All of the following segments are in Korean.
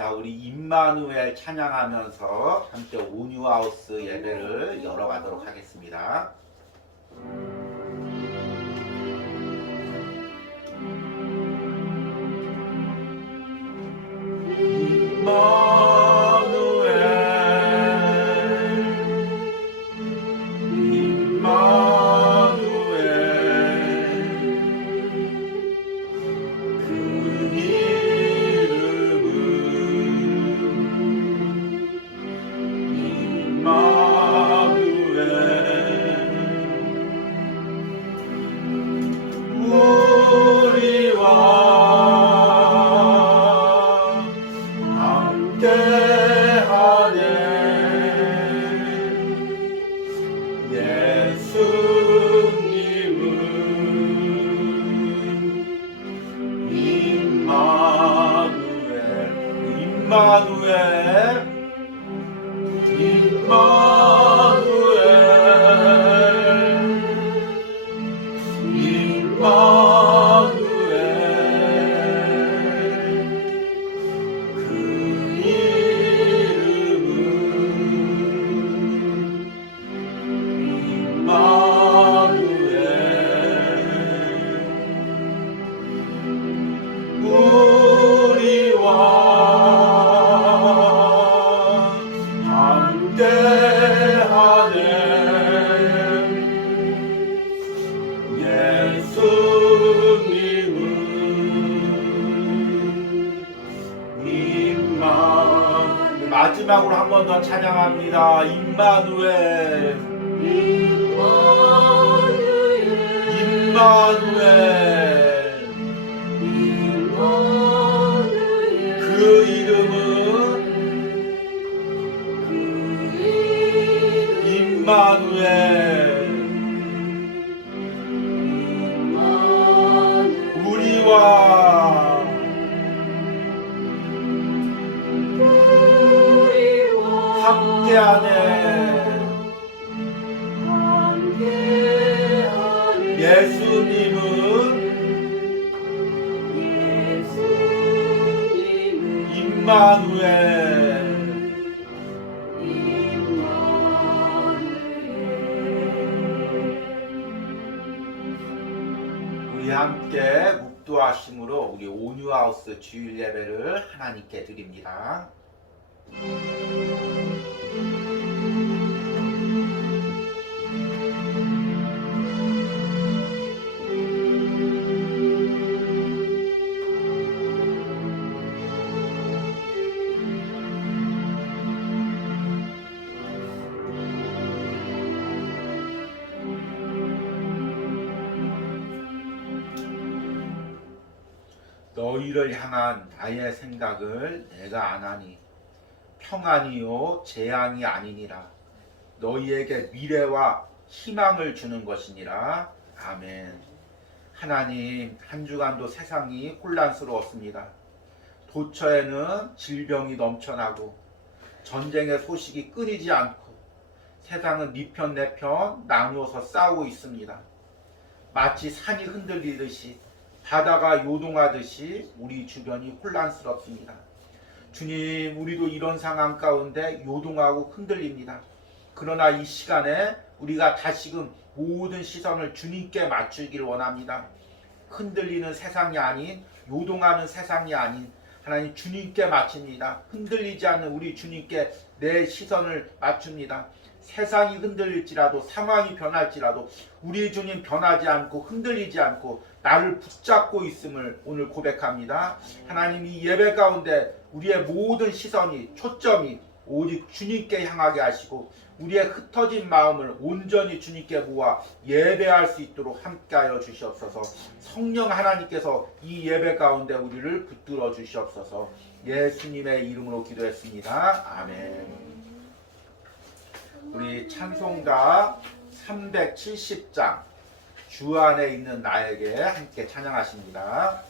자, 우리 임마누엘 찬양하면서 함께 온유하우스 예배를 열어가도록 하겠습니다. 마지막으로 한 번 더 찬양합니다. 임마누엘, 임마누엘, 그 이름은 임마누엘, 우리와 함께하네. 예수님은 임마누엘. 우리 함께 묵도하심으로 우리 온유하우스 주일 예배를 하나님께 드립니다. 너희를 향한 나의 생각을 내가 아나니 평안이요 재앙이 아니니라. 너희에게 미래와 희망을 주는 것이니라. 아멘. 하나님, 한 주간도 세상이 혼란스러웠습니다. 도처에는 질병이 넘쳐나고 전쟁의 소식이 끊이지 않고 세상은 네 편 내 편 나누어서 싸우고 있습니다. 마치 산이 흔들리듯이 바다가 요동하듯이 우리 주변이 혼란스럽습니다. 주님, 우리도 이런 상황 가운데 요동하고 흔들립니다. 그러나 이 시간에 우리가 다시금 모든 시선을 주님께 맞추길 원합니다. 흔들리는 세상이 아닌, 요동하는 세상이 아닌 하나님 주님께 맞춥니다. 흔들리지 않는 우리 주님께 내 시선을 맞춥니다. 세상이 흔들릴지라도, 상황이 변할지라도 우리 주님 변하지 않고 흔들리지 않고 나를 붙잡고 있음을 오늘 고백합니다. 하나님, 이 예배 가운데 우리의 모든 시선이, 초점이 오직 주님께 향하게 하시고 우리의 흩어진 마음을 온전히 주님께 모아 예배할 수 있도록 함께하여 주시옵소서. 성령 하나님께서 이 예배 가운데 우리를 붙들어 주시옵소서. 예수님의 이름으로 기도했습니다. 아멘. 우리 찬송가 370장 주 안에 있는 나에게 함께 찬양하십니다.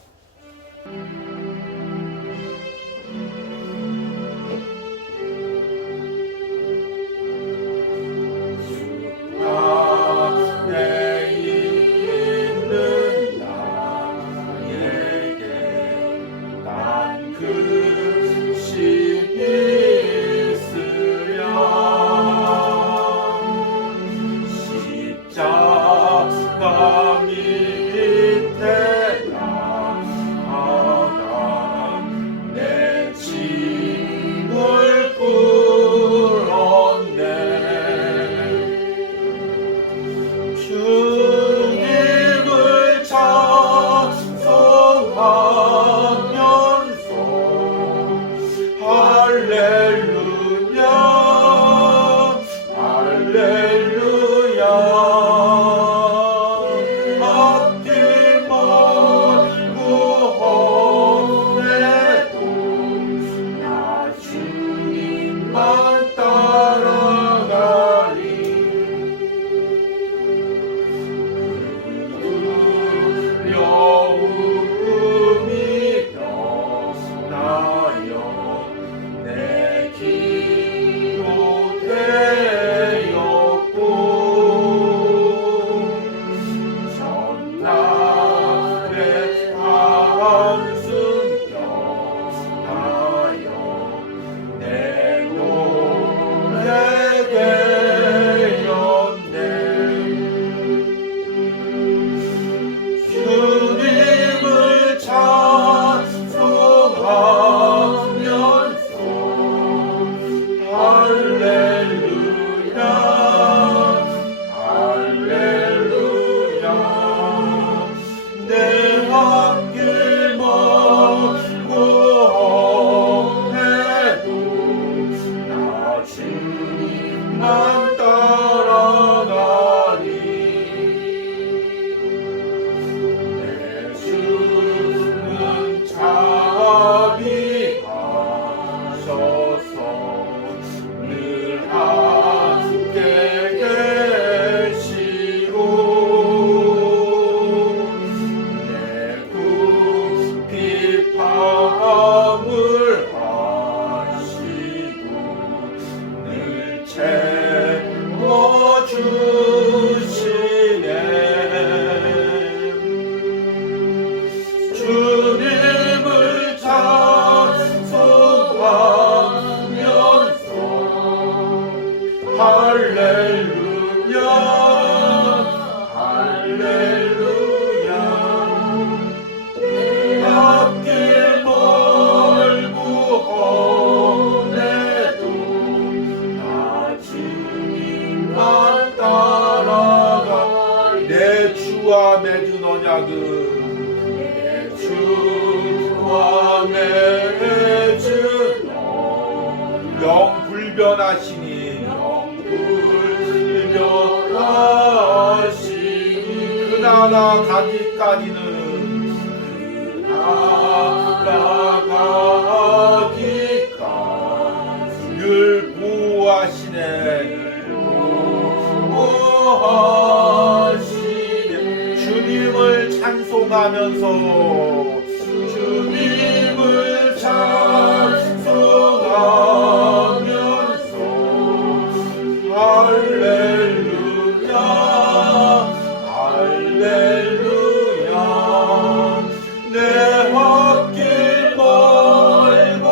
주 자비하셔서 늘 함께 계시고 내 궁핍함을 아시고 늘 채워주시네. 주님을 찬송하면서 할렐루야 할렐루야 앞길 멀고 험해도 나 주님만 따라가 내 주와 맺은 언약은 영불변하시니 영불변하시니 그 나라 가기까지는 그 나라 가기까지 늘 보호하시네. 보호하시네. 주님을 찬송하면서 주님을 찬송하면서 할렐루야 할렐루야 내 앞길 멀고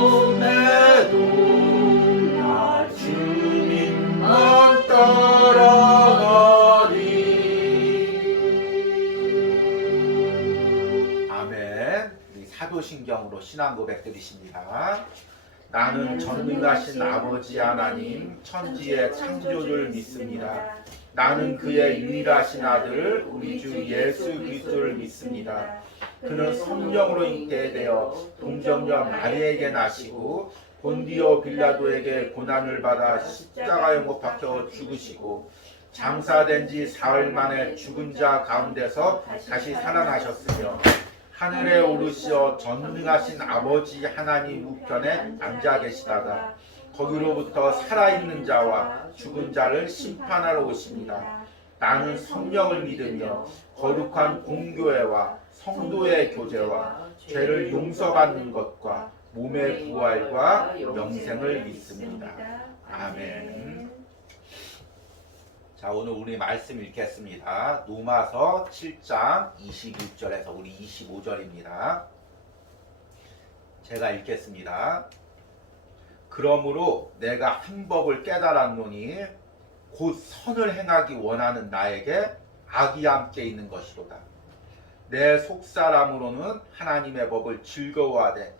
험해도 나 주님만 따라가리. 아멘. 우리 사도신경으로 신앙 고백 드리십니다. 나는 전능하신 아버지 하나님 천지의 창조주를 믿습니다. 나는 그의 유일하신 아들 우리 주 예수 그리스도를 믿습니다. 그는 성령으로 잉태되어 동정녀 마리에게 나시고 본디오 빌라도에게 고난을 받아 십자가에 못 박혀 죽으시고 장사된 지 사흘 만에 죽은 자 가운데서 다시 살아나셨으며 하늘에 오르시어 전능하신 아버지 하나님 우편에 앉아 계시다가 거기로부터 살아있는 자와 죽은 자를 심판하러 오십니다. 나는 성령을 믿으며 거룩한 공교회와 성도의 교제와 죄를 용서받는 것과 몸의 부활과 영생을 믿습니다. 아멘. 자, 오늘 우리 말씀 읽겠습니다. 로마서 7장 26절에서 우리 25절입니다. 제가 읽겠습니다. 그러므로 내가 한 법을 깨달았노니 곧 선을 행하기 원하는 나에게 악이 함께 있는 것이로다. 내 속사람으로는 하나님의 법을 즐거워하되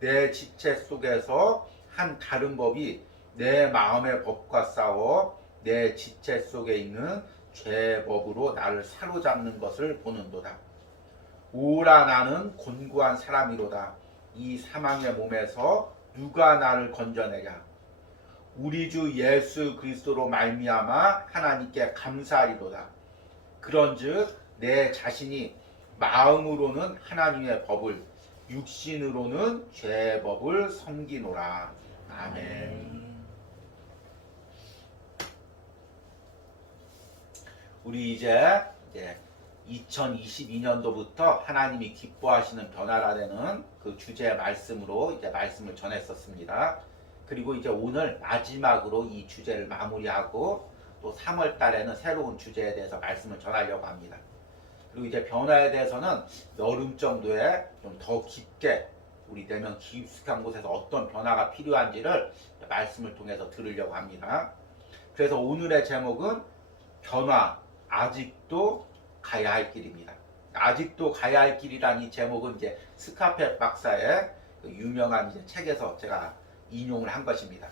내 지체 속에서 한 다른 법이 내 마음의 법과 싸워 내 지체 속에 있는 죄의 법으로 나를 사로잡는 것을 보는도다. 오라 나는 곤고한 사람이로다. 이 사망의 몸에서 누가 나를 건져내랴. 우리 주 예수 그리스도로 말미암아 하나님께 감사하리로다. 그런즉 내 자신이 마음으로는 하나님의 법을 육신으로는 죄의 법을 섬기노라. 아멘. 우리 이제 2022년도부터 하나님이 기뻐하시는 변화라는 그 주제 말씀으로 이제 말씀을 전했었습니다. 그리고 이제 오늘 마지막으로 이 주제를 마무리하고 또 3월 달에는 새로운 주제에 대해서 말씀을 전하려고 합니다. 그리고 이제 변화에 대해서는 여름 정도에 좀 더 깊게 우리 내면 깊숙한 곳에서 어떤 변화가 필요한지를 말씀을 통해서 들으려고 합니다. 그래서 오늘의 제목은 변화, 아직도 가야 할 길입니다. 아직도 가야 할 길이란 이 제목은 이제 스카펫 박사의 그 유명한 이제 책에서 제가 인용을 한 것입니다.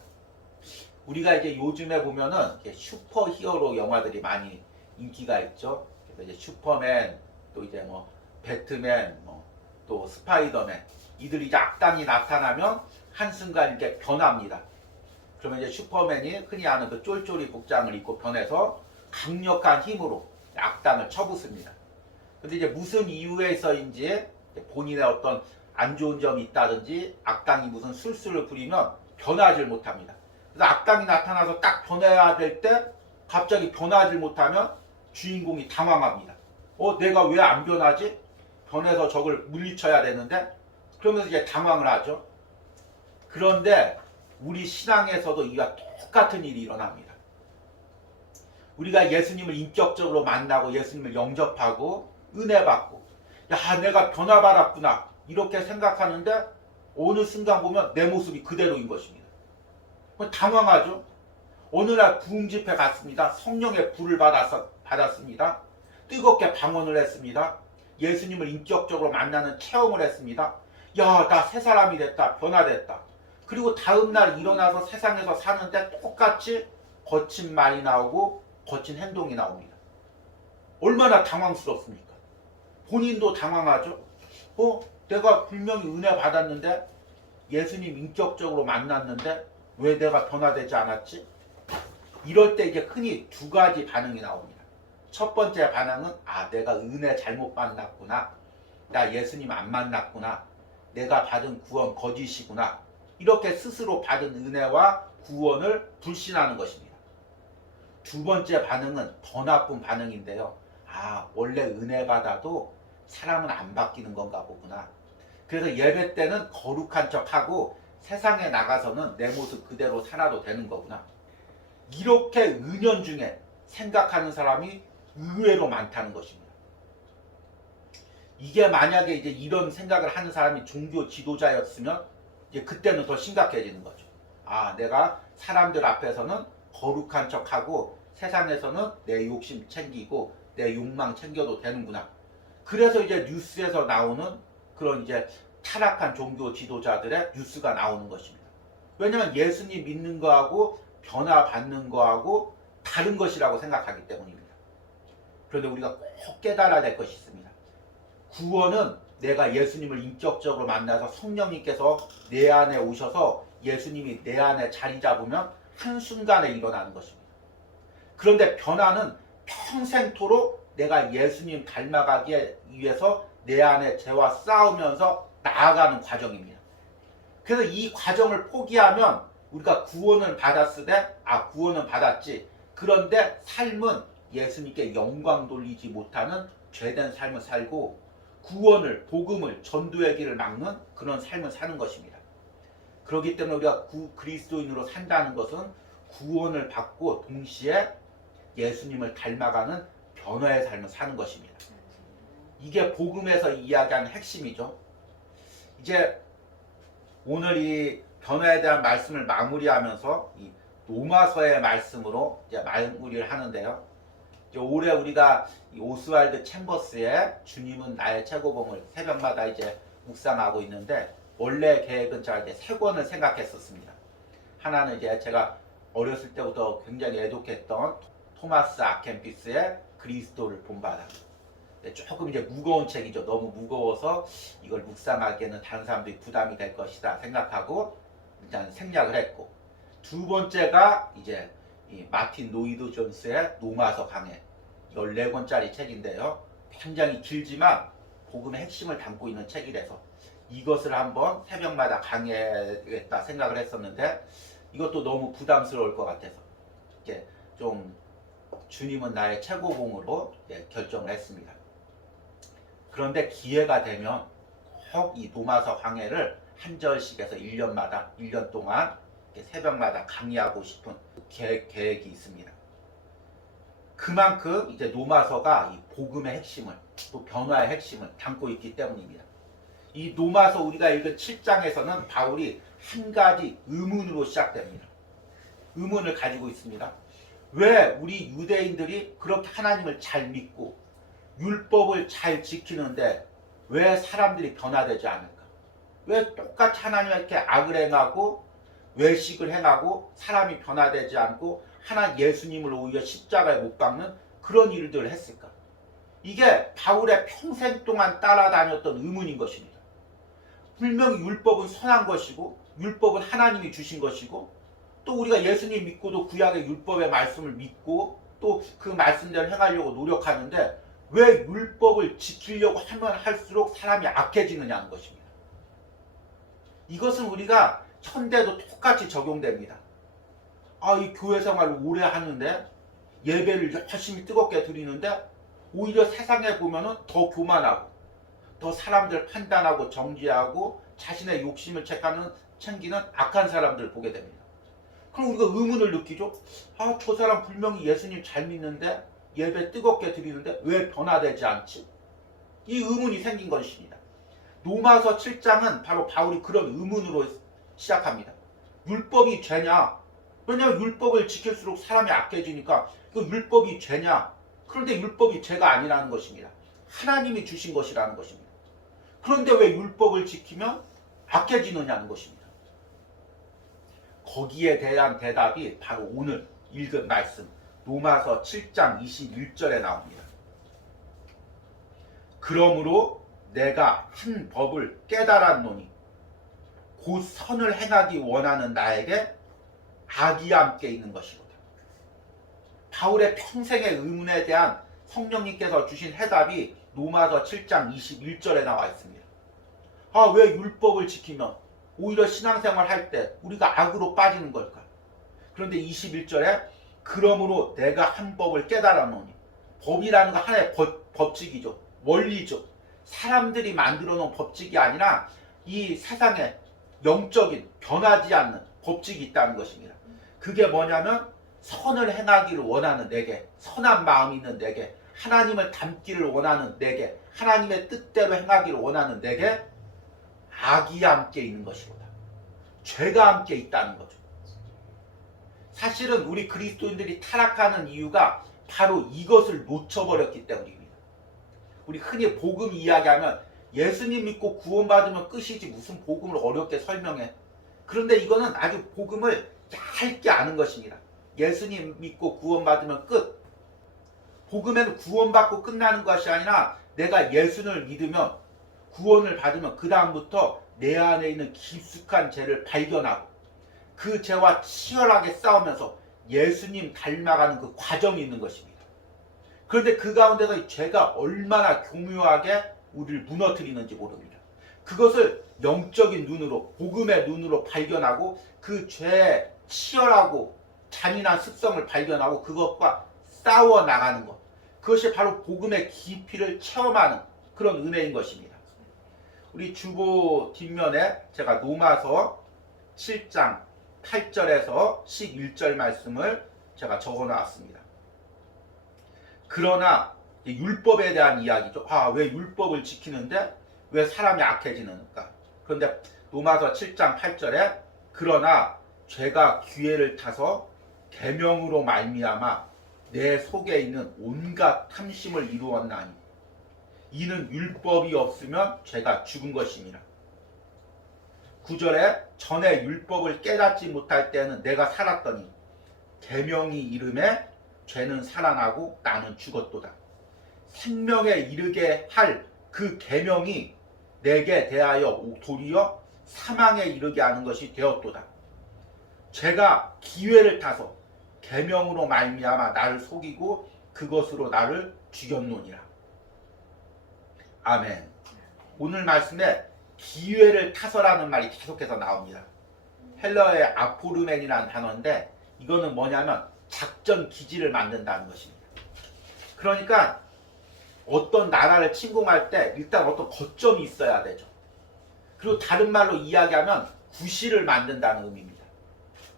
우리가 이제 요즘에 보면은 슈퍼 히어로 영화들이 많이 인기가 있죠. 그래서 이제 슈퍼맨, 또 이제 뭐 배트맨, 또 스파이더맨, 이들이 이제 악당이 나타나면 한순간 이렇게 변합니다. 그러면 이제 슈퍼맨이 흔히 아는 그 쫄쫄이 복장을 입고 변해서 강력한 힘으로 악당을 쳐붓습니다. 근데 이제 무슨 이유에서인지 본인의 어떤 안 좋은 점이 있다든지 악당이 무슨 술수를 부리면 변하지 못합니다. 그래서 악당이 나타나서 딱 변해야 될 때 갑자기 변하지 못하면 주인공이 당황합니다. 내가 왜 안 변하지? 변해서 적을 물리쳐야 되는데, 그러면서 이제 당황을 하죠. 그런데 우리 신앙에서도 이와 똑같은 일이 일어납니다. 우리가 예수님을 인격적으로 만나고 예수님을 영접하고 은혜 받고, 야, 내가 변화받았구나 이렇게 생각하는데 어느 순간 보면 내 모습이 그대로인 것입니다. 당황하죠. 어느 날 부흥 집회 갔습니다. 성령의 불을 받았습니다. 뜨겁게 방언을 했습니다. 예수님을 인격적으로 만나는 체험을 했습니다. 야, 나 새 사람이 됐다. 변화됐다. 그리고 다음날 일어나서 세상에서 사는데 똑같이 거친 말이 나오고 거친 행동이 나옵니다. 얼마나 당황스럽습니까? 본인도 당황하죠. 내가 분명히 은혜 받았는데, 예수님 인격적으로 만났는데 왜 내가 변화되지 않았지? 이럴 때 이제 흔히 두 가지 반응이 나옵니다. 첫 번째 반응은 내가 은혜 잘못 만났구나. 나 예수님 안 만났구나. 내가 받은 구원 거짓이구나. 이렇게 스스로 받은 은혜와 구원을 불신하는 것입니다. 두 번째 반응은 더 나쁜 반응인데요. 원래 은혜 받아도 사람은 안 바뀌는 건가 보구나. 그래서 예배 때는 거룩한 척하고 세상에 나가서는 내 모습 그대로 살아도 되는 거구나. 이렇게 은연중에 생각하는 사람이 의외로 많다는 것입니다. 이게 만약에 이제 이런 생각을 하는 사람이 종교 지도자였으면 이제 그때는 더 심각해지는 거죠. 내가 사람들 앞에서는 거룩한 척하고 세상에서는 내 욕심 챙기고 내 욕망 챙겨도 되는구나. 그래서 이제 뉴스에서 나오는 그런 이제 타락한 종교 지도자들의 뉴스가 나오는 것입니다. 왜냐하면 예수님 믿는 거하고 변화받는 거하고 다른 것이라고 생각하기 때문입니다. 그런데 우리가 꼭 깨달아야 될 것이 있습니다. 구원은 내가 예수님을 인격적으로 만나서 성령님께서 내 안에 오셔서 예수님이 내 안에 자리 잡으면 한순간에 일어나는 것입니다. 그런데 변화는 평생토록 내가 예수님 닮아가기 위해서 내 안에 죄와 싸우면서 나아가는 과정입니다. 그래서 이 과정을 포기하면 우리가 구원을 받았으되 구원은 받았지. 그런데 삶은 예수님께 영광 돌리지 못하는 죄된 삶을 살고 구원을, 복음을, 전도의 길을 막는 그런 삶을 사는 것입니다. 그렇기 때문에 우리가 그리스도인으로 산다는 것은 구원을 받고 동시에 예수님을 닮아가는 변화의 삶을 사는 것입니다. 이게 복음에서 이야기하는 핵심이죠. 이제 오늘 이 변화에 대한 말씀을 마무리하면서 이 로마서의 말씀으로 이제 마무리를 하는데요. 이제 올해 우리가 이 오스왈드 챔버스의 주님은 나의 최고봉을 새벽마다 이제 묵상하고 있는데, 원래 계획은 제가 이제 세 권을 생각했었습니다. 하나는 이제 제가 어렸을 때부터 굉장히 애독했던 토마스 아켄피스의 그리스도를 본받아. 조금 이제 무거운 책이죠. 너무 무거워서 이걸 묵상하기에는 다른 사람들이 부담이 될 것이다 생각하고 일단 생략을 했고, 두 번째가 이제 이 마틴 노이드 존스의 로마서 강해 14권짜리 책인데요. 굉장히 길지만 복음의 핵심을 담고 있는 책이라서 이것을 한번 새벽마다 강해야겠다 생각을 했었는데, 이것도 너무 부담스러울 것 같아서 이제 좀 주님은 나의 최고봉으로 결정을 했습니다. 그런데 기회가 되면 꼭 이 로마서 강해를 한 절씩해서 1년마다 1년 동안 새벽마다 강의하고 싶은 계획이 있습니다. 그만큼 이제 로마서가 이 복음의 핵심을, 또 변화의 핵심을 담고 있기 때문입니다. 이 로마서 우리가 읽은 7장에서는 바울이 한 가지 의문으로 시작됩니다. 의문을 가지고 있습니다. 왜 우리 유대인들이 그렇게 하나님을 잘 믿고 율법을 잘 지키는데 왜 사람들이 변화되지 않을까? 왜 똑같이 하나님께 악을 행하고 외식을 행하고 사람이 변화되지 않고 하나 예수님을 오히려 십자가에 못 박는 그런 일들을 했을까? 이게 바울의 평생 동안 따라다녔던 의문인 것입니다. 분명히 율법은 선한 것이고 율법은 하나님이 주신 것이고, 또 우리가 예수님 믿고도 구약의 율법의 말씀을 믿고 또 그 말씀대로 행하려고 노력하는데 왜 율법을 지키려고 하면 할수록 사람이 악해지느냐는 것입니다. 이것은 우리가 현대도 똑같이 적용됩니다. 이 교회 생활을 오래 하는데 예배를 열심히 뜨겁게 드리는데 오히려 세상에 보면은 더 교만하고 더 사람들 판단하고 정죄하고 자신의 욕심을 챙기는 악한 사람들을 보게 됩니다. 그럼 우리가 의문을 느끼죠. 저 사람 분명히 예수님 잘 믿는데 예배 뜨겁게 드리는데 왜 변화되지 않지? 이 의문이 생긴 것입니다. 로마서 7장은 바로 바울이 그런 의문으로 시작합니다. 율법이 죄냐? 왜냐하면 율법을 지킬수록 사람이 악해지니까 그 율법이 죄냐? 그런데 율법이 죄가 아니라는 것입니다. 하나님이 주신 것이라는 것입니다. 그런데 왜 율법을 지키면 악해지느냐는 것입니다. 거기에 대한 대답이 바로 오늘 읽은 말씀 로마서 7장 21절에 나옵니다. 그러므로 내가 한 법을 깨달았노니 곧 선을 행하기 원하는 나에게 악이 함께 있는 것이로다. 바울의 평생의 의문에 대한 성령님께서 주신 해답이 로마서 7장 21절에 나와 있습니다. 왜 율법을 지키면 오히려 신앙생활 할 때 우리가 악으로 빠지는 걸까? 그런데 21절에 그러므로 내가 한 법을 깨달았노니, 법이라는 거 하나의 법칙이죠. 원리죠. 사람들이 만들어 놓은 법칙이 아니라 이 세상에 영적인 변하지 않는 법칙이 있다는 것입니다. 그게 뭐냐면 선을 행하기를 원하는 내게, 선한 마음이 있는 내게, 하나님을 닮기를 원하는 내게, 하나님의 뜻대로 행하기를 원하는 내게 악이 함께 있는 것이로다. 죄가 함께 있다는 거죠. 사실은 우리 그리스도인들이 타락하는 이유가 바로 이것을 놓쳐버렸기 때문입니다. 우리 흔히 복음 이야기하면 예수님 믿고 구원받으면 끝이지 무슨 복음을 어렵게 설명해. 그런데 이거는 아주 복음을 얇게 아는 것입니다. 예수님 믿고 구원받으면 끝. 복음에는 구원받고 끝나는 것이 아니라 내가 예수를 믿으면 구원을 받으면 그 다음부터 내 안에 있는 깊숙한 죄를 발견하고 그 죄와 치열하게 싸우면서 예수님 닮아가는 그 과정이 있는 것입니다. 그런데 그 가운데서 이 죄가 얼마나 교묘하게 우리를 무너뜨리는지 모릅니다. 그것을 영적인 눈으로, 복음의 눈으로 발견하고 그 죄의 치열하고 잔인한 습성을 발견하고 그것과 싸워 나가는 것. 그것이 바로 복음의 깊이를 체험하는 그런 은혜인 것입니다. 우리 주보 뒷면에 제가 로마서 7장 8절에서 11절 말씀을 제가 적어 놨습니다. 그러나 율법에 대한 이야기죠. 왜 율법을 지키는데 왜 사람이 악해지는가? 그런데 로마서 7장 8절에 그러나 죄가 기회를 타서 계명으로 말미암아 내 속에 있는 온갖 탐심을 이루었나니 이는 율법이 없으면 죄가 죽은 것입니다. 9절에 전에 율법을 깨닫지 못할 때는 내가 살았더니 계명이 이름에 죄는 살아나고 나는 죽었도다. 생명에 이르게 할 그 계명이 내게 대하여 도리어 사망에 이르게 하는 것이 되었도다. 죄가 기회를 타서 계명으로 말미암아 나를 속이고 그것으로 나를 죽였노니라. 아멘. 오늘 말씀에 기회를 타서라는 말이 계속해서 나옵니다. 헬러의 아포르멘이라는 단어인데 이거는 뭐냐면 작전 기지를 만든다는 것입니다. 그러니까 어떤 나라를 침공할 때 일단 어떤 거점이 있어야 되죠. 그리고 다른 말로 이야기하면 구실을 만든다는 의미입니다.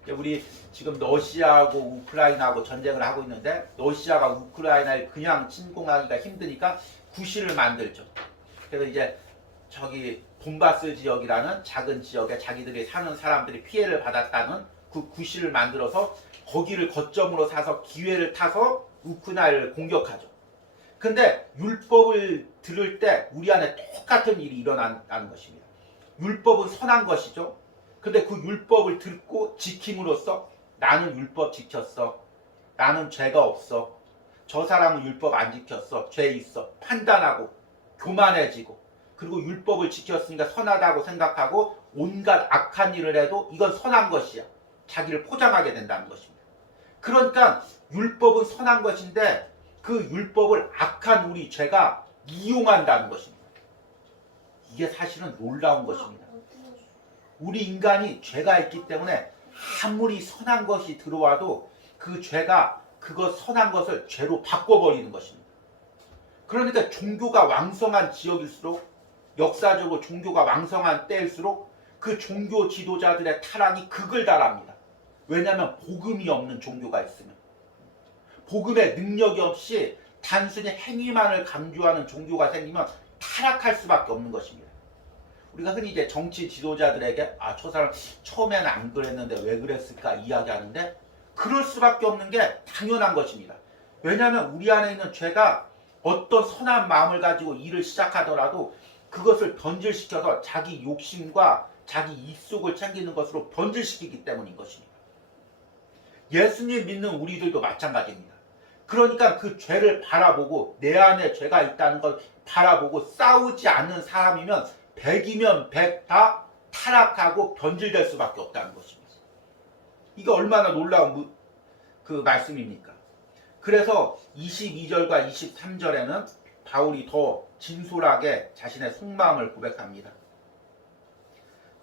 우리 지금 러시아하고 우크라이나하고 전쟁을 하고 있는데 러시아가 우크라이나를 그냥 침공하기가 힘드니까 구실을 만들죠. 그래서 이제 저기 돈바스 지역이라는 작은 지역에 자기들이 사는 사람들이 피해를 받았다는 그 구실을 만들어서 거기를 거점으로 사서 기회를 타서 우크라이나를 공격하죠. 근데 율법을 들을 때 우리 안에 똑같은 일이 일어난다는 것입니다. 율법은 선한 것이죠. 근데 그 율법을 듣고 지킴으로써 나는 율법 지켰어. 나는 죄가 없어. 저 사람은 율법 안 지켰어. 죄 있어. 판단하고 교만해지고 그리고 율법을 지켰으니까 선하다고 생각하고 온갖 악한 일을 해도 이건 선한 것이야. 자기를 포장하게 된다는 것입니다. 그러니까 율법은 선한 것인데 그 율법을 악한 우리 죄가 이용한다는 것입니다. 이게 사실은 놀라운 것입니다. 우리 인간이 죄가 있기 때문에 아무리 선한 것이 들어와도 그 죄가 그것 선한 것을 죄로 바꿔버리는 것입니다. 그러니까 종교가 왕성한 지역일수록, 역사적으로 종교가 왕성한 때일수록 그 종교 지도자들의 타락이 극을 달합니다. 왜냐하면 복음이 없는 종교가 있으면, 복음의 능력이 없이 단순히 행위만을 강조하는 종교가 생기면 타락할 수밖에 없는 것입니다. 우리가 흔히 이제 정치 지도자들에게 저 사람 처음에는 안 그랬는데 왜 그랬을까 이야기하는데, 그럴 수밖에 없는 게 당연한 것입니다. 왜냐하면 우리 안에 있는 죄가 어떤 선한 마음을 가지고 일을 시작하더라도 그것을 변질시켜서 자기 욕심과 자기 입속을 챙기는 것으로 변질시키기 때문인 것입니다. 예수님 믿는 우리들도 마찬가지입니다. 그러니까 그 죄를 바라보고 내 안에 죄가 있다는 걸 바라보고 싸우지 않는 사람이면 100이면 100 다 타락하고 변질될 수밖에 없다는 것입니다. 이게 얼마나 놀라운 그 말씀입니까? 그래서 22절과 23절에는 바울이 더 진솔하게 자신의 속마음을 고백합니다.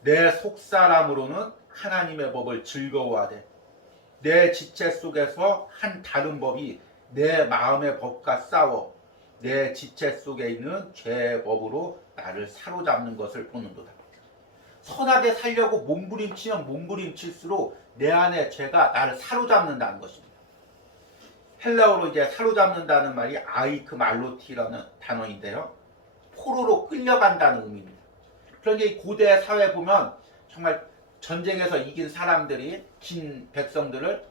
내 속사람으로는 하나님의 법을 즐거워하되 내 지체 속에서 한 다른 법이 내 마음의 법과 싸워 내 지체 속에 있는 죄의 법으로 나를 사로잡는 것을 보는도다. 선하게 살려고 몸부림치면 몸부림칠수록 내 안에 죄가 나를 사로잡는다는 것입니다. 헬라어로 이제 사로잡는다는 말이 아이크말로티라는 단어인데요. 포로로 끌려간다는 의미입니다. 그러니까 이 고대 사회 보면 정말 전쟁에서 이긴 사람들이 진 백성들을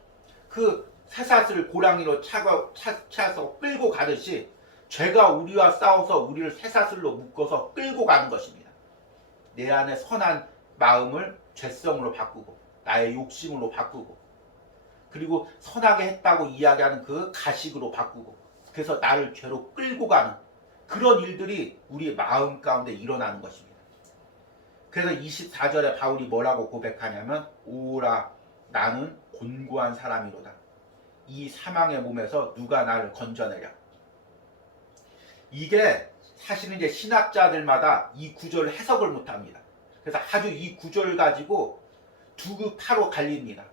그 쇠사슬 고랑이로 차서 끌고 가듯이 죄가 우리와 싸워서 우리를 쇠사슬로 묶어서 끌고 가는 것입니다. 내 안에 선한 마음을 죄성으로 바꾸고 나의 욕심으로 바꾸고 그리고 선하게 했다고 이야기하는 그 가식으로 바꾸고 그래서 나를 죄로 끌고 가는 그런 일들이 우리 마음 가운데 일어나는 것입니다. 그래서 24절에 바울이 뭐라고 고백하냐면 오라 나는 곤고한 사람이로다. 이 사망의 몸에서 누가 나를 건져내랴. 이게 사실은 이제 신학자들마다 이 구절을 해석을 못합니다. 그래서 아주 이 구절을 가지고 두 파로 갈립니다.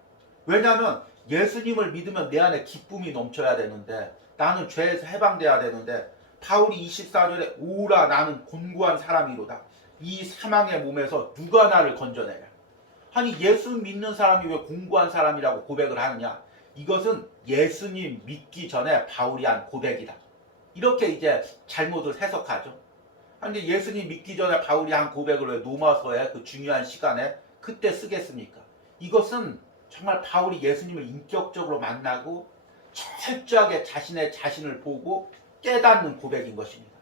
왜냐하면 예수님을 믿으면 내 안에 기쁨이 넘쳐야 되는데 나는 죄에서 해방돼야 되는데 바울이 24절에 오라 나는 곤고한 사람이로다. 이 사망의 몸에서 누가 나를 건져내랴. 아니 예수 믿는 사람이 왜 곤고한 사람이라고 고백을 하느냐. 이것은 예수님 믿기 전에 바울이 한 고백이다. 이렇게 이제 잘못을 해석하죠. 근데 예수님 믿기 전에 바울이 한 고백을 왜 로마서의 그 중요한 시간에 그때 쓰겠습니까? 이것은 정말 바울이 예수님을 인격적으로 만나고 철저하게 자신의 자신을 보고 깨닫는 고백인 것입니다.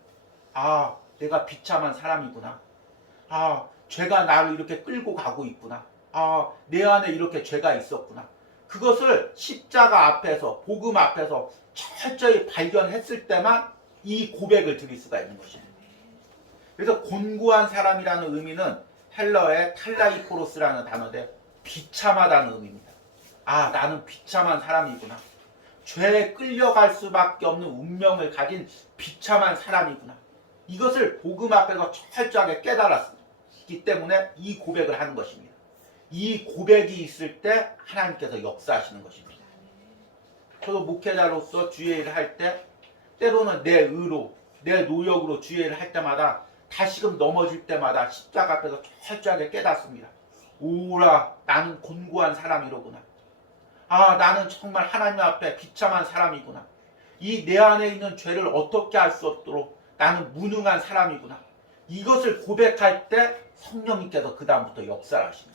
아, 내가 비참한 사람이구나. 아, 죄가 나를 이렇게 끌고 가고 있구나. 아, 내 안에 이렇게 죄가 있었구나. 그것을 십자가 앞에서 복음 앞에서 철저히 발견했을 때만 이 고백을 드릴 수가 있는 것입니다. 그래서 곤고한 사람이라는 의미는 헬러의 탈라이포로스라는 단어인데 비참하다는 의미입니다. 아, 나는 비참한 사람이구나. 죄에 끌려갈 수밖에 없는 운명을 가진 비참한 사람이구나. 이것을 복음 앞에서 철저하게 깨달았기 때문에 이 고백을 하는 것입니다. 이 고백이 있을 때 하나님께서 역사하시는 것입니다. 저도 목회자로서 주의 일을 할 때 때로는 내 의로, 내 노력으로 주의 일을 할 때마다 다시금 넘어질 때마다 십자가 앞에서 철저하게 깨닫습니다. 오라 나는 곤고한 사람이로구나. 아, 나는 정말 하나님 앞에 비참한 사람이구나. 이 내 안에 있는 죄를 어떻게 할 수 없도록 나는 무능한 사람이구나. 이것을 고백할 때 성령님께서 그 다음부터 역사를 하십니다.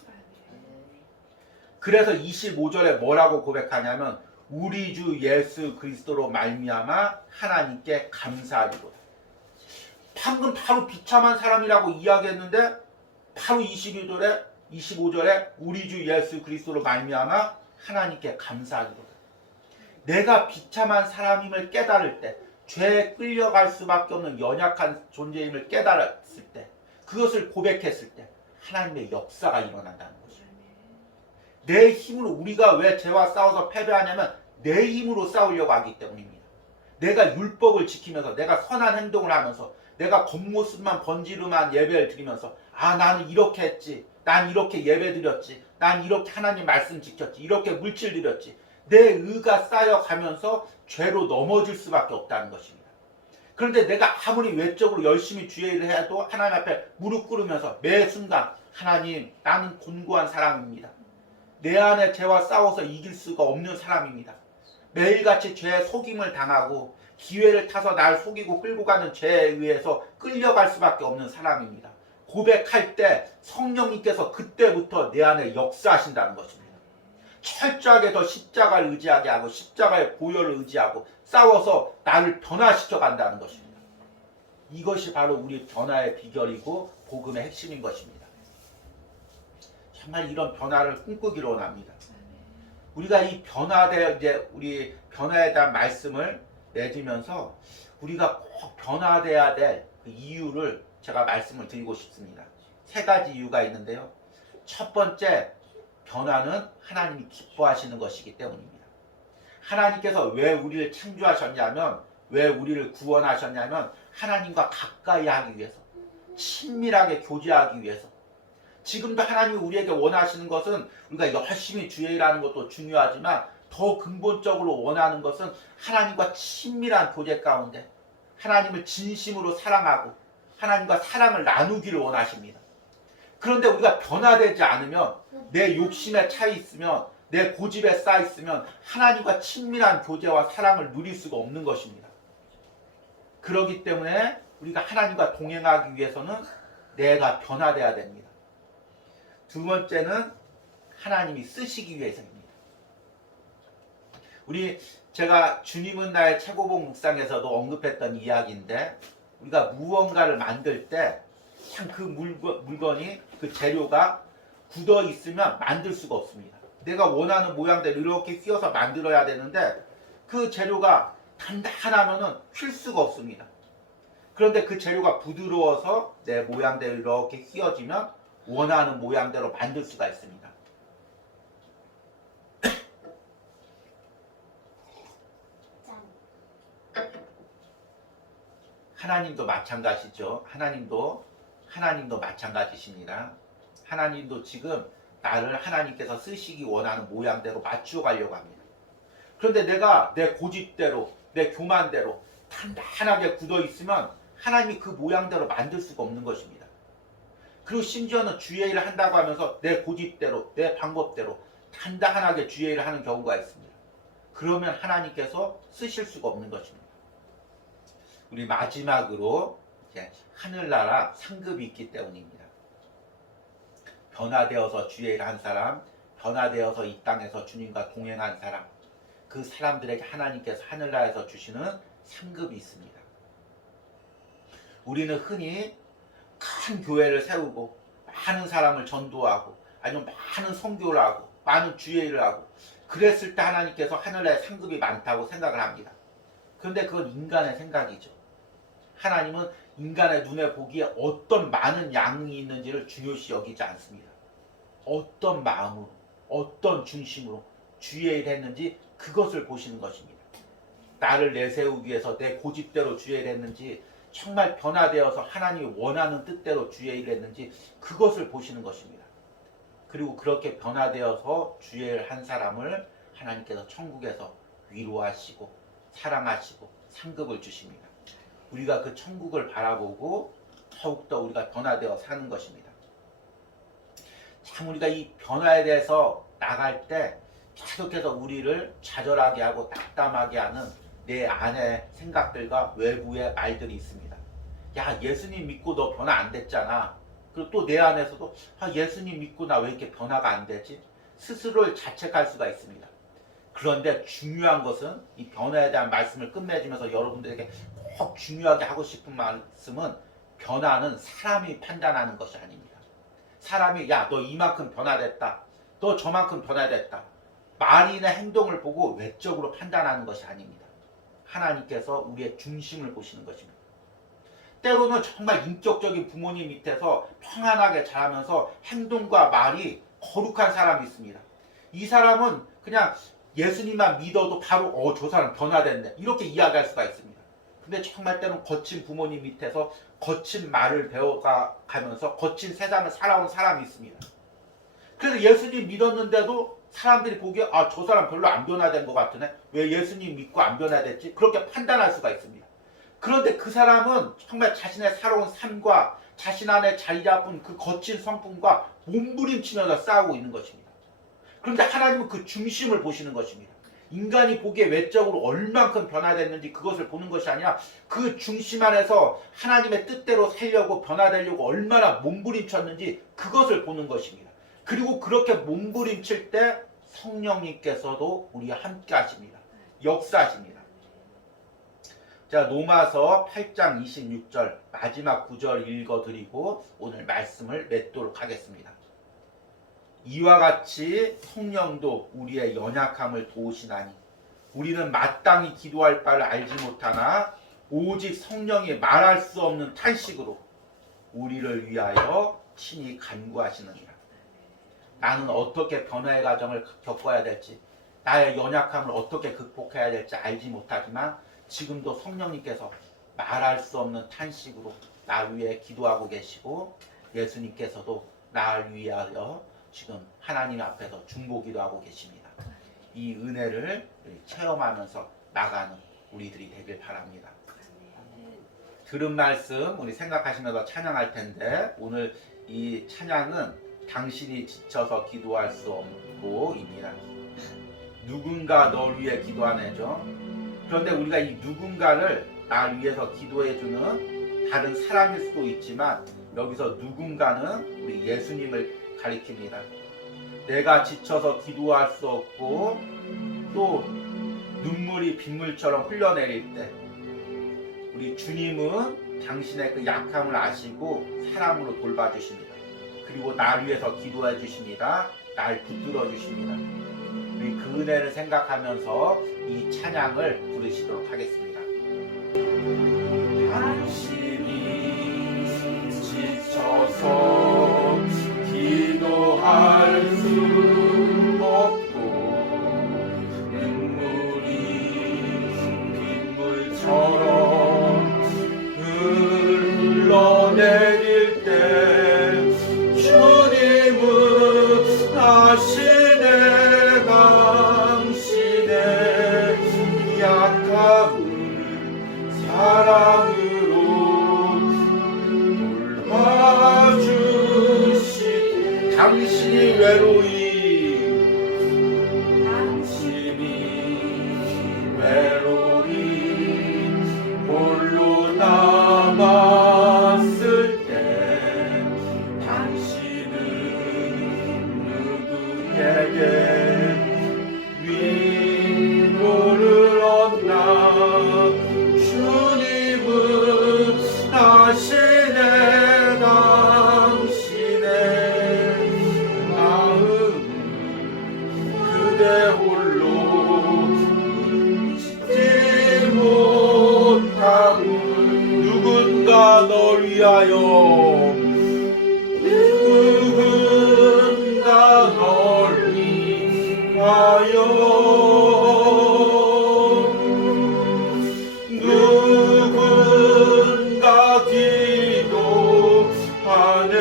그래서 25절에 뭐라고 고백하냐면 우리 주 예수 그리스도로 말미암아 하나님께 감사하리로다. 방금 바로 비참한 사람이라고 이야기했는데 바로 25절에 우리 주 예수 그리스도로 말미암아 하나님께 감사하리로다. 내가 비참한 사람임을 깨달을 때, 죄에 끌려갈 수밖에 없는 연약한 존재임을 깨달았을 때, 그것을 고백했을 때 하나님의 역사가 일어난다는 거죠. 내 힘으로 우리가 왜 죄와 싸워서 패배하냐면 내 힘으로 싸우려고 하기 때문입니다. 내가 율법을 지키면서 내가 선한 행동을 하면서 내가 겉모습만 번지르만 예배를 드리면서 아 나는 이렇게 했지 난 이렇게 예배 드렸지. 난 이렇게 하나님 말씀 지켰지. 이렇게 물질 드렸지. 내 의가 쌓여가면서 죄로 넘어질 수밖에 없다는 것입니다. 그런데 내가 아무리 외적으로 열심히 주의 일을 해도 하나님 앞에 무릎 꿇으면서 매 순간 하나님, 나는 곤고한 사람입니다. 내 안에 죄와 싸워서 이길 수가 없는 사람입니다. 매일같이 죄에 속임을 당하고 기회를 타서 날 속이고 끌고 가는 죄에 의해서 끌려갈 수밖에 없는 사람입니다. 고백할 때 성령님께서 그때부터 내 안에 역사하신다는 것입니다. 철저하게 더 십자가를 의지하게 하고 십자가의 보혈을 의지하고 싸워서 나를 변화시켜 간다는 것입니다. 이것이 바로 우리 변화의 비결이고 복음의 핵심인 것입니다. 정말 이런 변화를 꿈꾸기를 원합니다. 우리가 이 우리 변화에 대한 말씀을 맺으면서 우리가 꼭 변화돼야 될 그 이유를 제가 말씀을 드리고 싶습니다. 3가지 이유가 있는데요. 첫 번째, 변화는 하나님이 기뻐하시는 것이기 때문입니다. 하나님께서 왜 우리를 창조하셨냐면, 왜 우리를 구원하셨냐면 하나님과 가까이 하기 위해서, 친밀하게 교제하기 위해서. 지금도 하나님이 우리에게 원하시는 것은 우리가 열심히 주의 일하는 것도 중요하지만 더 근본적으로 원하는 것은 하나님과 친밀한 교제 가운데 하나님을 진심으로 사랑하고 하나님과 사랑을 나누기를 원하십니다. 그런데 우리가 변화되지 않으면, 내 욕심에 차 있으면, 내 고집에 쌓여 있으면 하나님과 친밀한 교제와 사랑을 누릴 수가 없는 것입니다. 그렇기 때문에 우리가 하나님과 동행하기 위해서는 내가 변화돼야 됩니다. 두 번째는 하나님이 쓰시기 위해서입니다. 제가 주님은 나의 최고봉 묵상에서도 언급했던 이야기인데, 우리가 무언가를 만들 때 참 그 물건이, 그 재료가 굳어 있으면 만들 수가 없습니다. 내가 원하는 모양대로 이렇게 휘어서 만들어야 되는데 그 재료가 단단하면은 휠 수가 없습니다. 그런데 그 재료가 부드러워서 내 모양대로 이렇게 휘어지면 원하는 모양대로 만들 수가 있습니다. 하나님도 마찬가지죠. 하나님도 마찬가지십니다. 하나님도 지금 나를 하나님께서 쓰시기 원하는 모양대로 맞추어 가려고 합니다. 그런데 내가 내 고집대로, 내 교만대로 단단하게 굳어 있으면 하나님이 그 모양대로 만들 수가 없는 것입니다. 그리고 심지어는 주의 일을 한다고 하면서 내 고집대로, 내 방법대로 단단하게 주의 일을 하는 경우가 있습니다. 그러면 하나님께서 쓰실 수가 없는 것입니다. 우리 마지막으로 하늘나라 상급이 있기 때문입니다. 변화되어서 주의 일을 한 사람, 변화되어서 이 땅에서 주님과 동행한 사람, 그 사람들에게 하나님께서 하늘나라에서 주시는 상급이 있습니다. 우리는 흔히 큰 교회를 세우고 많은 사람을 전도하고 아니면 많은 선교를 하고 많은 주의 일을 하고 그랬을 때 하나님께서 하늘나라에 상급이 많다고 생각을 합니다. 그런데 그건 인간의 생각이죠. 하나님은 인간의 눈에 보기에 어떤 많은 양이 있는지를 중요시 여기지 않습니다. 어떤 마음으로, 어떤 중심으로 주의 일을 했는지 그것을 보시는 것입니다. 나를 내세우기 위해서 내 고집대로 주의 일을 했는지, 정말 변화되어서 하나님이 원하는 뜻대로 주의 일을 했는지 그것을 보시는 것입니다. 그리고 그렇게 변화되어서 주의 일을 한 사람을 하나님께서 천국에서 위로하시고 사랑하시고 상급을 주십니다. 우리가 그 천국을 바라보고 더욱더 우리가 변화되어 사는 것입니다. 참 우리가 이 변화에 대해서 나갈 때 계속해서 우리를 좌절하게 하고 낙담하게 하는 내 안의 생각들과 외부의 말들이 있습니다. 야, 예수님 믿고 너 변화 안 됐잖아. 그리고 또 내 안에서도 예수님 믿고 나 왜 이렇게 변화가 안 되지? 스스로를 자책할 수가 있습니다. 그런데 중요한 것은 이 변화에 대한 말씀을 끝맺으면서 여러분들에게 꼭 중요하게 하고 싶은 말씀은, 변화는 사람이 판단하는 것이 아닙니다. 사람이 야, 너 이만큼 변화됐다, 너 저만큼 변화됐다, 말이나 행동을 보고 외적으로 판단하는 것이 아닙니다. 하나님께서 우리의 중심을 보시는 것입니다. 때로는 정말 인격적인 부모님 밑에서 평안하게 자라면서 행동과 말이 거룩한 사람이 있습니다. 이 사람은 그냥 예수님만 믿어도 바로 저 사람 변화됐네 이렇게 이야기할 수가 있습니다. 근데 정말 때는 거친 부모님 밑에서 거친 말을 배워가면서 거친 세상을 살아온 사람이 있습니다. 그래서 예수님 믿었는데도 사람들이 보기에 저 사람 별로 안 변화된 것 같으네. 왜 예수님 믿고 안 변화됐지? 그렇게 판단할 수가 있습니다. 그런데 그 사람은 정말 자신의 살아온 삶과 자신 안에 자리 잡은 그 거친 성품과 몸부림치면서 싸우고 있는 것입니다. 그런데 하나님은 그 중심을 보시는 것입니다. 인간이 보기에 외적으로 얼만큼 변화됐는지 그것을 보는 것이 아니라 그 중심 안에서 하나님의 뜻대로 살려고 변화되려고 얼마나 몸부림쳤는지 그것을 보는 것입니다. 그리고 그렇게 몸부림칠 때 성령님께서도 우리와 함께 하십니다. 역사하십니다. 자, 로마서 8장 26절 마지막 구절 읽어드리고 오늘 말씀을 맺도록 하겠습니다. 이와 같이 성령도 우리의 연약함을 도우시나니 우리는 마땅히 기도할 바를 알지 못하나 오직 성령이 말할 수 없는 탄식으로 우리를 위하여 친히 간구하시느니라. 나는 어떻게 변화의 과정을 겪어야 될지, 나의 연약함을 어떻게 극복해야 될지 알지 못하지만 지금도 성령님께서 말할 수 없는 탄식으로 나 위해 기도하고 계시고 예수님께서도 나를 위하여 지금 하나님 앞에서 중보기도 하고 계십니다. 이 은혜를 체험하면서 나가는 우리들이 되길 바랍니다. 들은 말씀 우리 생각하시면서 찬양할 텐데 오늘 이 찬양은 당신이 지쳐서 기도할 수 없고입니다. 누군가 널 위해 기도하네죠. 그런데 우리가 이 누군가를 날 위해서 기도해주는 다른 사람일 수도 있지만 여기서 누군가는 우리 예수님을 가리킵니다. 내가 지쳐서 기도할 수 없고 또 눈물이 빗물처럼 흘러내릴 때 우리 주님은 당신의 그 약함을 아시고 사랑으로 돌봐주십니다. 그리고 날 위해서 기도해 주십니다. 날 붙들어 주십니다. 우리 그 은혜를 생각하면서 이 찬양을 부르시도록 하겠습니다. 당신이 지쳐서 기도할 수 없고 눈물이 빗물처럼 흘러내릴 때 주님은 아시네 당신의 약함을 사랑으로 돌봐주시 당신이 외로이 홀로 남았을 때 당신은 누구에게 위로를 얻나 주님은 아시네 당신의 마음을 그대 홀로 누군가 널 위하여 누군가 널 위하여 누군가 기도하네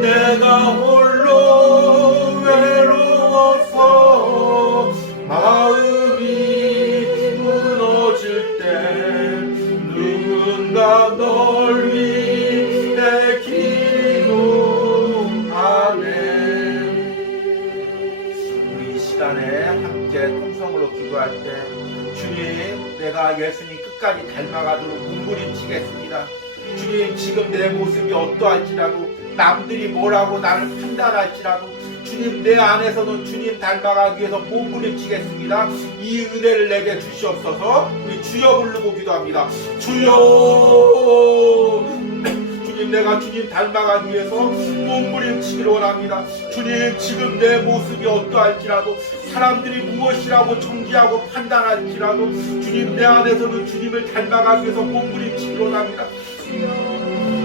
내가 홀로 외로워서 마음이 무너질 때 누군가 널 위해 기도하네. 우리 이 시간에 함께 통성으로 기도할 때 주님 내가 예수님 끝까지 닮아가도록 몸부림치겠습니다. 주님 지금 내 모습이 어떠할지라도 남들이 뭐라고 나를 판단할지라도 주님 내 안에서는 주님 닮아가기 위해서 몸부림치겠습니다. 이 은혜를 내게 주시옵소서. 우리 주여 부르고 기도합니다. 주여 주님 내가 주님 닮아가기 위해서 몸부림치기를 원합니다. 주님 지금 내 모습이 어떠할지라도 사람들이 무엇이라고 정지하고 판단할지라도 주님 내 안에서는 주님을 닮아가기 위해서 몸부림치기를 원합니다.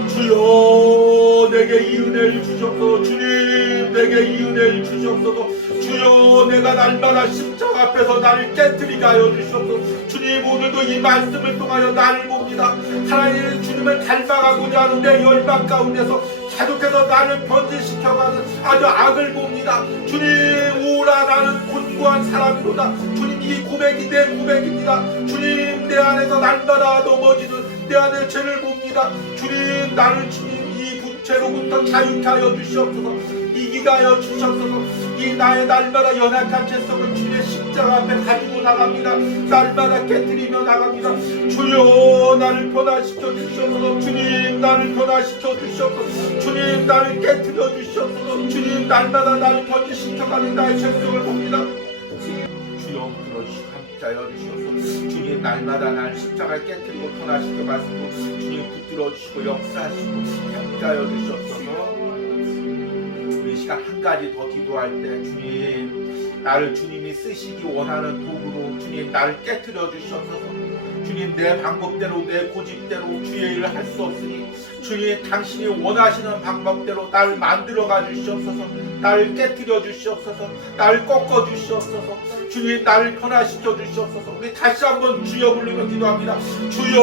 주여 내게 이 은혜를 주셔서 주님 내게 이 은혜를 주셔서 주여 내가 날마다 십자가 앞에서 나를 깨트리게 하여 주셔서 주님 오늘도 이 말씀을 통하여 나를 봅니다. 하나님 주님 예수님을 닮아가고자 하는 내 열망 가운데서 계속해서 나를 변질시켜가는 아주 악을 봅니다. 주님, 오라 나는 곤고한 사람이로다. 주님, 이 고백이 내 고백입니다. 주님, 내 안에서 날마다 넘어지는 내 안의 죄를 봅니다. 주님, 나를 주님 이 죄로부터 자유케 하여 주시옵소서. 이기게 하여 주시옵소서. 이 나의 날마다 연약한 죄성을 주님의 십자가 앞에 가지고 나갑니다. 날마다 깨뜨리며 나갑니다. 주여, 나를 변화시켜 주시옵소서. 주님, 나를 변화시켜 주시옵소서. 주님, 나를 깨뜨려 주시옵소서. 주님, 날마다 나를 변질시켜가는 나의 죄성을 봅니다. 주여, 들어주시고 함께하여 주시옵소서. 주님, 날마다 나를 십자가에 깨뜨리고 변화시켜 가시고 주님, 붙들어 주시고 역사하시고 함께하여 주시옵소서. 이 시간 한 가지 더 기도할 때, 주님, 나를 주님이 쓰시기 원하는 도구로 주님 나를 깨뜨려 주시옵소서. 주님, 내 방법대로 내 고집대로 주의 일을 할 수 없으니 주님, 당신이 원하시는 방법대로 나를 만들어가 주시옵소서. 나를 깨뜨려 주시옵소서. 나를 꺾어 주시옵소서. 주님, 나를 변화시켜 주시옵소서. 우리 다시 한번 주여 부르며 기도합니다. 주여,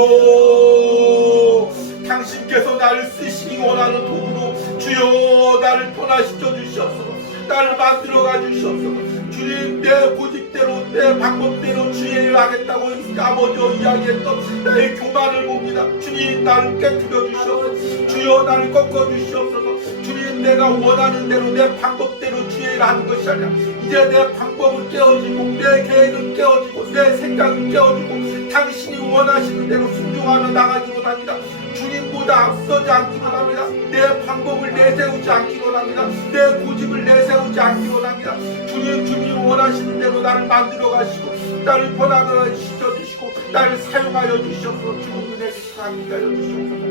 당신께서 나를 쓰시기 원하는 도구로 주여 나를 변화시켜 주시옵소서. 나를 만들어가 주시옵소서. 주님, 내 고집대로 내 방법대로 주의 일을 하겠다고 아버지와 이야기했던 나의 교만을 봅니다. 주님, 나를 깨뜨려 주시옵소서. 주여, 나를 꺾어 주시옵소서. 주님, 내가 원하는 대로 내 방법대로 주의 일을 하는 것이 아니라 이제 내 방법은 깨어지고 내 계획은 깨어지고 내 생각은 깨어지고 당신이 원하시는 대로 순종하며 나가기로 합니다. 주님보다 앞서지 않기로 합니다. 내 방법을 내세우지 않기로 합니다. 내 고집을 내세우지 않기로 합니다. 주님, 주님이 원하시는 대로 나를 만들어 가시고 나를 변화시켜 시켜주시고 나를 사용하여 주시옵소서. 주님, 은혜 주시고 함께하여 주시옵소서.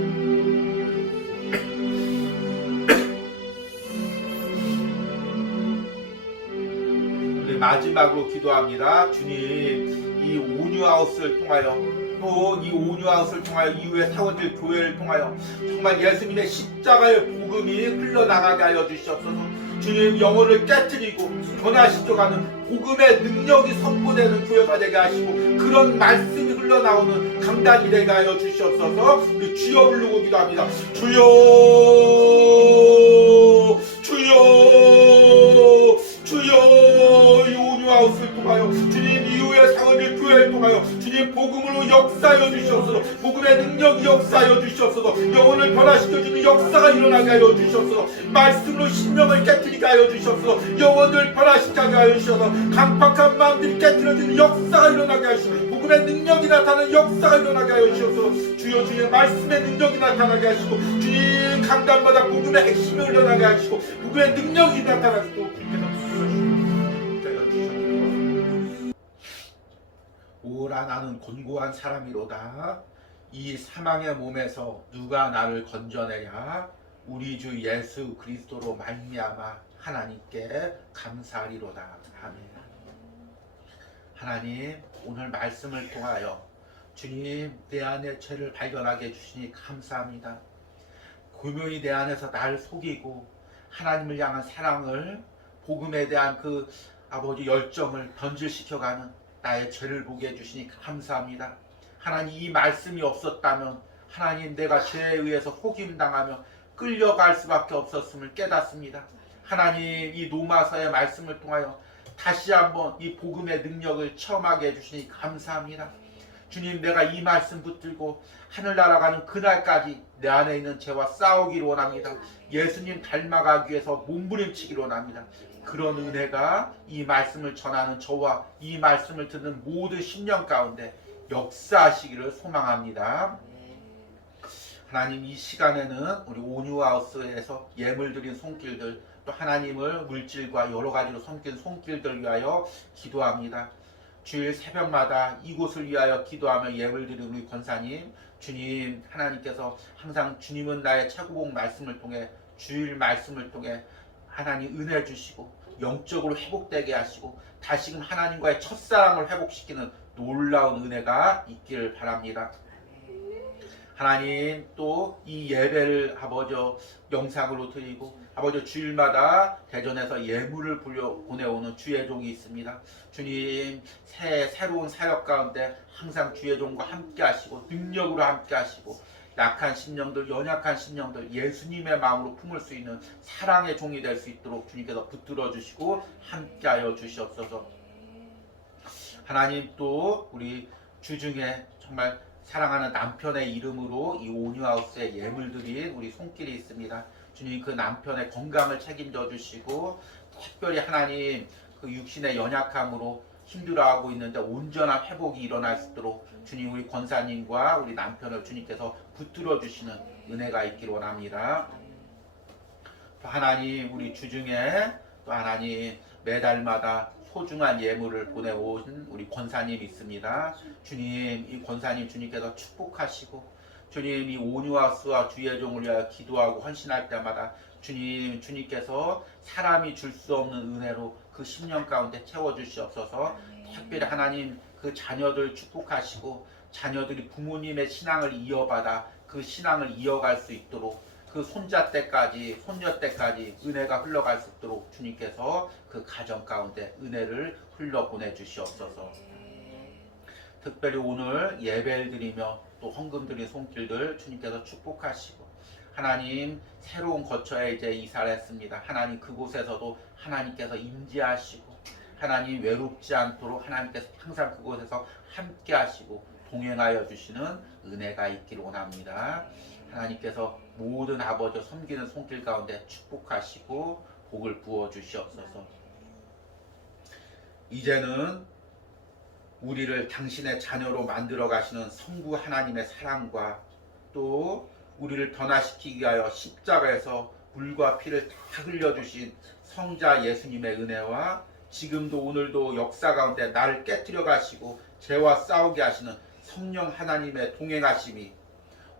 우리 마지막으로 기도합니다. 주님, 이 온유하우스를 통하여 또 이 온유하우스를 통하여 이후에 세워질 교회를 통하여 정말 예수님의 십자가의 복음이 흘러나가게 하여 주시옵소서. 주님, 영혼을 깨뜨리고 변화시켜가는 복음의 능력이 선포되는 교회가 되게 하시고 그런 말씀이 흘러나오는 강단이 되게 하여 주시옵소서. 우리 주여 부르고 기도합니다. 주여, 주여, 주여, 이 온유하우스를 통하여 주님, 이후에 세워질 교회를 통하여 주님, 복음으로 역사하여 주시옵소서. 복음의 능력이 역사하여 주시옵소서. 영혼을 변화시켜주는 역사가 일어나게 하여 주시옵소서. 말씀으로 신명을 깨뜨리게 하여 주시옵소서. 영혼을 변화시키게 하여 주시옵소서. 강팍한 마음들이 깨뜨려지는 역사가 일어나게 하시옵소서. 복음의 능력이 나타나는 역사가 일어나게 하여 주시옵소서. 주여, 주의 말씀의 능력이 나타나게 하시고 주님, 강단마다 복음의 핵심이 일어나게 하시고 복음의 능력이 나타나시고 오라 나는 곤고한 사람이로다. 이 사망의 몸에서 누가 나를 건져내랴. 우리 주 예수 그리스도로 말미암아 하나님께 감사하리로다. 아멘. 하나님, 오늘 말씀을 통하여 주님, 내 안의 죄를 발견하게 해주시니 감사합니다. 교묘히 내 안에서 나를 속이고 하나님을 향한 사랑을, 복음에 대한 그 아버지 열정을 변질시켜가는 나의 죄를 보게 해주시니 감사합니다. 하나님, 이 말씀이 없었다면 하나님, 내가 죄에 의해서 속임당하며 끌려갈 수밖에 없었음을 깨닫습니다. 하나님, 이 로마서의 말씀을 통하여 다시 한번 이 복음의 능력을 체험하게 해주시니 감사합니다. 주님, 내가 이 말씀 붙들고 하늘나라 가는 그날까지 내 안에 있는 죄와 싸우기를 원합니다. 예수님 닮아가기 위해서 몸부림치기를 원합니다. 그런 은혜가 이 말씀을 전하는 저와 이 말씀을 듣는 모든 심령 가운데 역사하시기를 소망합니다. 하나님, 이 시간에는 우리 온유하우스에서 예물 드린 손길들, 또 하나님을 물질과 여러 가지로 섬긴 손길들 위하여 기도합니다. 주일 새벽마다 이곳을 위하여 기도하며 예물 드린 우리 권사님, 주님, 하나님께서 항상 주님은 나의 최고봉 말씀을 통해, 주일 말씀을 통해 하나님 은혜 주시고 영적으로 회복되게 하시고 다시금 하나님과의 첫사랑을 회복시키는 놀라운 은혜가 있기를 바랍니다. 하나님, 또 이 예배를 아버지 영상으로 드리고 아버지 주일마다 대전에서 예물을 보내오는 주의 종이 있습니다. 주님, 새로운 사역 가운데 항상 주의 종과 함께 하시고 능력으로 함께 하시고 약한 심령들, 연약한 심령들 예수님의 마음으로 품을 수 있는 사랑의 종이 될 수 있도록 주님께서 붙들어 주시고 함께하여 주시옵소서. 하나님, 또 우리 주중에 정말 사랑하는 남편의 이름으로 이 온유하우스에 예물 드린 우리 손길이 있습니다. 주님, 그 남편의 건강을 책임져 주시고, 특별히 하나님 그 육신의 연약함으로 힘들어하고 있는데 온전한 회복이 일어날 수 있도록 주님, 우리 권사님과 우리 남편을 주님께서 붙들어 주시는 은혜가 있기를 원합니다. 또 하나님, 우리 주중에 또 하나님 매달마다 소중한 예물을 보내온 우리 권사님 있습니다. 주님, 이 권사님 주님께서 축복하시고, 주님, 이 온유하우스와 주의 종을 위하여 기도하고 헌신할 때마다 주님, 주님께서 사람이 줄 수 없는 은혜로 그 10년 가운데 채워주시옵소서. 특별히 하나님 그 자녀들 축복하시고, 자녀들이 부모님의 신앙을 이어받아 그 신앙을 이어갈 수 있도록, 그 손자 때까지 손녀 때까지 은혜가 흘러갈 수 있도록 주님께서 그 가정 가운데 은혜를 흘러 보내주시옵소서. 특별히 오늘 예배를 드리며 또 헌금 드린 손길들 주님께서 축복하시고, 하나님 새로운 거처에 이제 이사를 했습니다. 하나님 그곳에서도 하나님께서 임재하시고, 하나님 외롭지 않도록 하나님께서 항상 그곳에서 함께 하시고 동행하여 주시는 은혜가 있기를 원합니다. 하나님께서 모든 아버지 섬기는 손길 가운데 축복하시고 복을 부어 주시옵소서. 이제는 우리를 당신의 자녀로 만들어 가시는 성부 하나님의 사랑과, 또 우리를 변화시키기 위하여 십자가에서 물과 피를 다 흘려주신 성자 예수님의 은혜와, 지금도 오늘도 역사 가운데 나를 깨뜨려 가시고 죄와 싸우게 하시는 성령 하나님의 동행하심이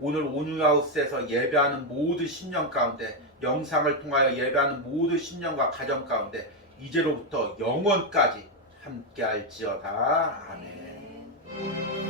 오늘 온유하우스에서 예배하는 모든 신령 가운데, 영상을 통하여 예배하는 모든 신령과 가정 가운데 이제로부터 영원까지 함께할지어다. 아멘.